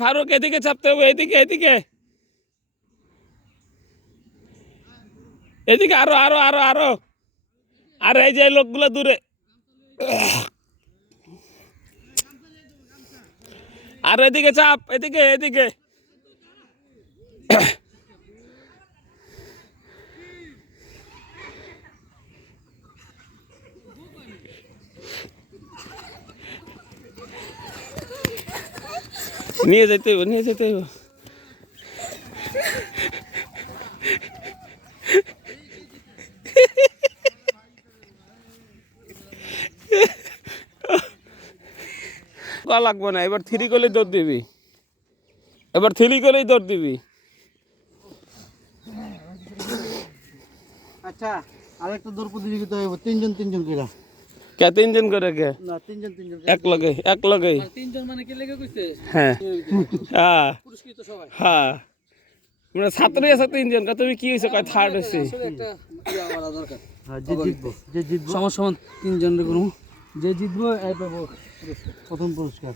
ফারুক এদিকে চাপতে হবে এদিকে এদিকে এদিকে আরো আরো আরো আরো আর এই যে লোকগুলো দূরে আর এদিকে চাপ এদিকে এদিকে নিয়ে যেতে হইব, নিয়ে যেতে হইব। লাগবে না, এবার থ্রি করলেই দৌড় দিবি। এবার থ্রি করলেই দৌড় দিবি। আচ্ছা আরেকটা দৌড় প্রতিযোগিতা হইব, তিনজন তিনজন করে। কে তিনজন করে কে? না তিনজন তিনজন এক লগে এক লগে। তিনজন মানে কি লেগে কইছে? হ্যাঁ। হ্যাঁ। পুরস্কৃত সবাই। হ্যাঁ। আমরা ছাত্রী আছে তিনজন তুমি কি কয় থার্ড হয়েছে একটা হওয়া দরকার। যে জিতবো যে জিতবো। সমান সমান তিনজন রে যে জিতবো প্রথম পুরস্কার।